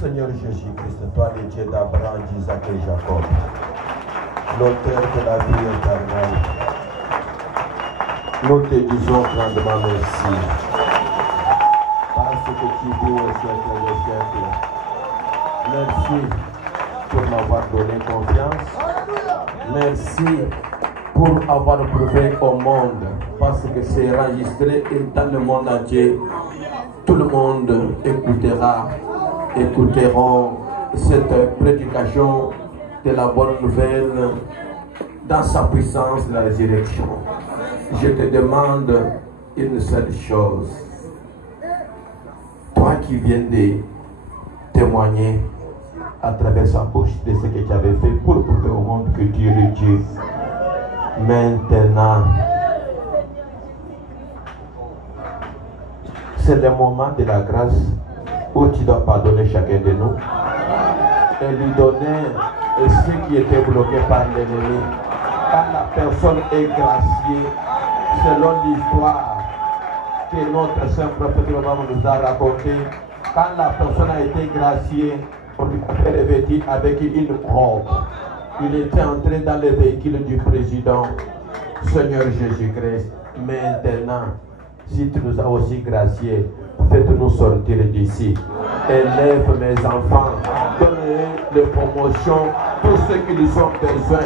Seigneur Jésus-Christ, toi le Dieu d'Abraham, d'Isaac et Jacob, l'auteur de la vie éternelle, nous te disons grandement merci, parce que tu vis au siècle des siècles. Merci pour m'avoir donné confiance. Merci pour avoir prouvé au monde, parce que c'est enregistré dans le monde entier. Tout le monde écouteront cette prédication de la bonne nouvelle dans sa puissance de la résurrection. Je te demande une seule chose. Toi qui viens de témoigner à travers sa bouche de ce que tu avais fait pour prouver au monde que tu es Dieu. Maintenant, c'est le moment de la grâce où tu dois pardonner chacun de nous et lui donner ce qui était bloqué par l'ennemi. Quand la personne est graciée, selon l'histoire que notre saint prophète nous a raconté, quand la personne a été graciée, on lui a fait revêtir avec une robe. Il était entré dans le véhicule du président. Seigneur Jésus-Christ, maintenant, si tu nous as aussi graciés, faites-nous sortir d'ici. Élève mes enfants, donne-les les promotions, tous ceux qui nous ont besoin,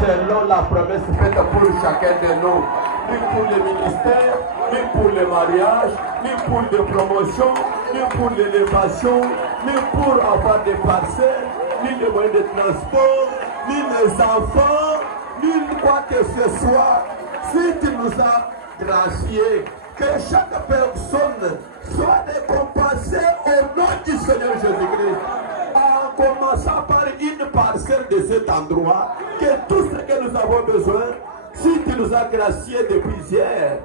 selon la promesse faite pour chacun de nous, ni pour le ministère, ni pour le mariage, ni pour les promotions, ni pour l'élévation, ni pour avoir des parcelles, ni les moyens de transport, ni les enfants, ni quoi que ce soit. Si tu nous as graciés, que chaque personne soit récompensée au nom du Seigneur Jésus-Christ. En commençant par une parcelle de cet endroit, que tout ce que nous avons besoin, si tu nous as graciés depuis hier,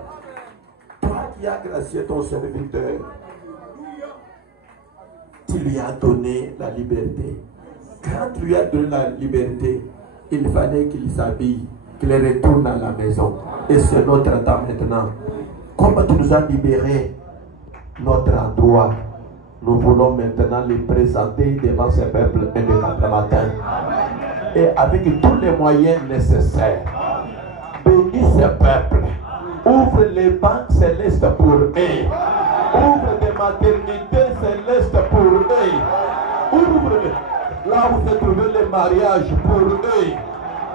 toi qui as gracié ton serviteur, tu lui as donné la liberté. Quand tu lui as donné la liberté, il fallait qu'il s'habille, qu'il retourne à la maison. Et c'est notre temps maintenant. Comme tu nous as libéré notre endroit, nous voulons maintenant les présenter devant ce peuple et le matin. Et avec tous les moyens nécessaires, bénis ce peuple. Ouvre les banques célestes pour eux. Ouvre des maternités célestes pour eux. Ouvre là où se trouvent les mariages pour eux.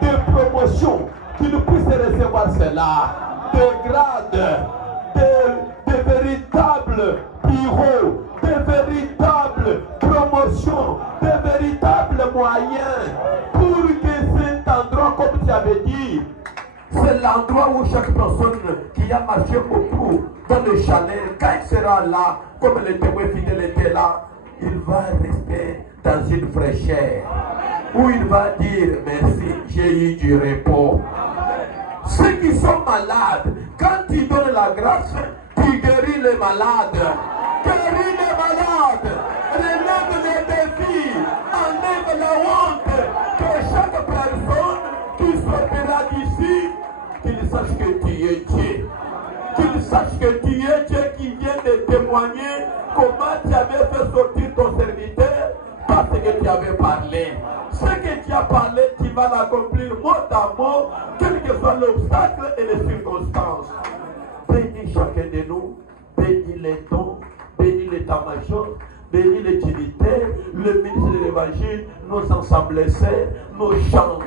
Des promotions, qu'ils puissent recevoir cela. Des grades. Des véritables bureaux, des véritables promotions, des véritables moyens pour que cet endroit, comme tu avais dit, c'est l'endroit où chaque personne qui a marché beaucoup dans le chalet, quand il sera là, comme le témoin fidèle était là, il va rester dans une fraîcheur où il va dire merci, j'ai eu du repos. Ceux qui sont malades, quand tu donnes la grâce, tu guéris les malades. Guéris les malades. Relève les défis. Enlève la honte. Que chaque personne qui sortira d'ici, qu'il sache que tu es Dieu. Qu'il sache que tu es Dieu qui vient de témoigner comment tu avais fait sortir ton serviteur parce que tu avais parlé. Ce que tu as parlé, tu vas l'accomplir mot à mot, quel que soit l'obstacle et les circonstances. Bénis chacun de nous, bénis les dons, bénis l'état-major, bénis les dignitaires, le ministre de l'Évangile, nos assemblées sœurs, nos chantres,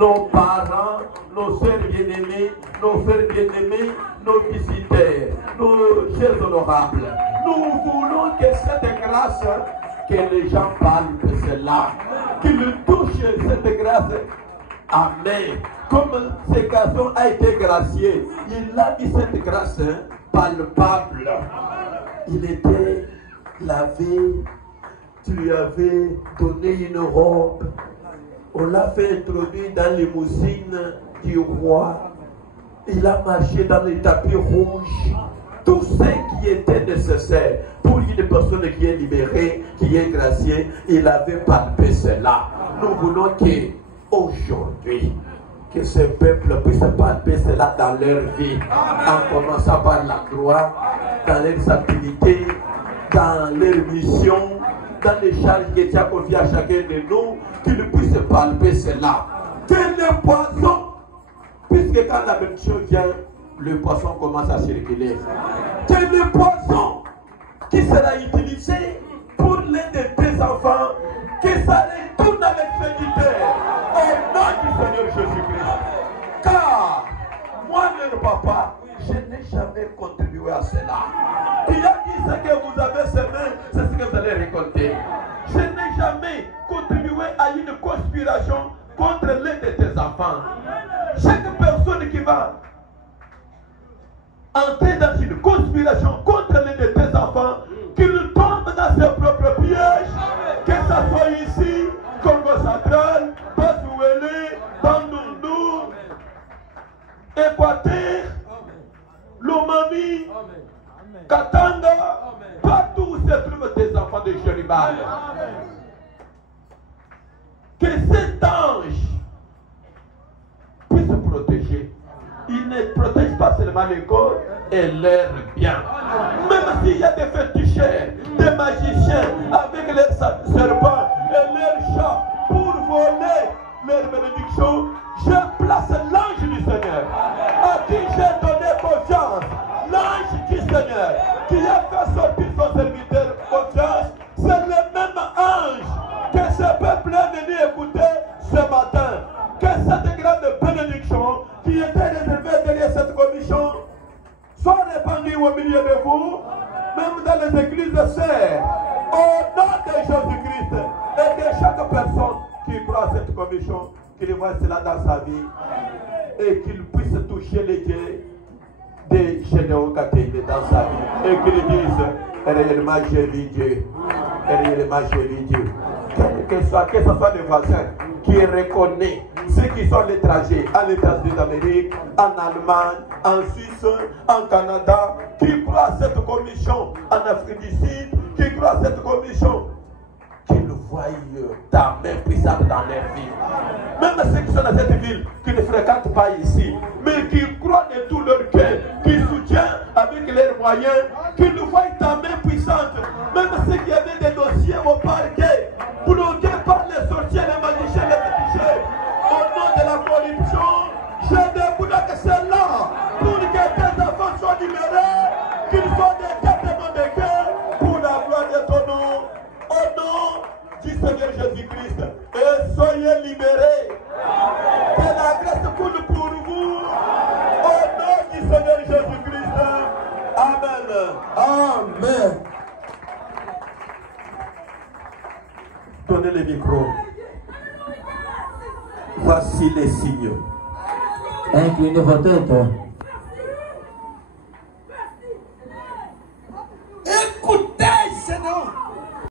nos parents, nos sœurs bien-aimées, nos frères bien-aimés, nos visiteurs, nos chers honorables. Nous voulons que cette grâce, que les gens parlent de cela, qu'ils touchent cette grâce. Amen. Comme ce garçon a été gracié, il a eu cette grâce palpable. Il était lavé, tu lui avais donné une robe. On l'a fait introduire dans les limousine du roi. Il a marché dans les tapis rouges. Tout ce qui était nécessaire pour une personne qui est libérée, qui est graciée, il avait palpé cela. Nous voulons qu'aujourd'hui, que ce peuple puisse palper cela dans leur vie, en commençant par la gloire, dans leur activité, dans leur mission, dans les charges que tu as confiées à chacun de nous, qu'ils puissent palper cela. Que le poisson, puisque quand la bénédiction vient, le poisson commence à circuler. Que le poisson qui sera utilisé pour l'un de tes enfants, que ça retourne à l'expéditeur au nom du Seigneur Jésus-Christ. Car moi-même, papa, je n'ai jamais contribué à cela. Il a dit ce que vous avez semé, c'est ce que vous allez récolter. Je n'ai jamais contribué à une conspiration contre l'un de tes enfants. Chaque personne qui va entrer dans une conspiration contre l'un de tes enfants, qu'il tombe dans ses propres pièges, que ce soit ici, Congo central, Basouélé, Bandundu, Équateur, Lomami, Katanga, partout où se trouvent tes enfants de Jéribal. Que cet ange puisse protéger. Il ne protège pas seulement les corps et leur bien. Même s'il y a des féticheurs, des magiciens avec leurs serpents et leurs chats pour voler leurs bénédictions, je place l'ange du Seigneur à qui j'ai donné confiance. L'ange du Seigneur qui a fait sortir son serviteur confiance, c'est le même ange que ce peuple est venu écouter ce matin. Que cette grande bénédiction qui était réservée derrière cette commission soit répandue au milieu de vous, même dans les églises sœurs, au nom de Jésus-Christ, et que chaque personne qui croit à cette commission, qu'il voit cela dans sa vie, et qu'il puisse toucher les dieux des généraux dans sa vie, et qu'il dise, réellement j'ai vu Dieu, réellement j'ai vu Dieu. Que ce soit les voisins qui reconnaissent ceux qui sont l'étranger, en États-Unis d'Amérique, en Allemagne, en Suisse, en Canada, qui croient à cette commission, en Afrique du Sud, qui croient à cette commission, qu'ils voient ta main puissante dans leur vie. Même ceux qui sont dans cette ville, qui ne fréquentent pas ici, mais qui croient de tout leur cœur, qui soutiennent avec leurs moyens, qu'ils voient ta main puissante. Même ceux qui avaient des dossiers au parquet, bloqués par les sorciers, les magiciens, les féticheurs, au nom de la corruption, je débouche que c'est là pour que tes enfants soient libérés, qu'ils soient des témoins de cœur pour la gloire de ton nom, au nom du Seigneur Jésus-Christ. Et soyez libérés. Que la grâce coule pour vous, au nom du Seigneur Jésus-Christ. Amen. Amen. Donnez le micro. Voici les signes. Inclinez vos têtes.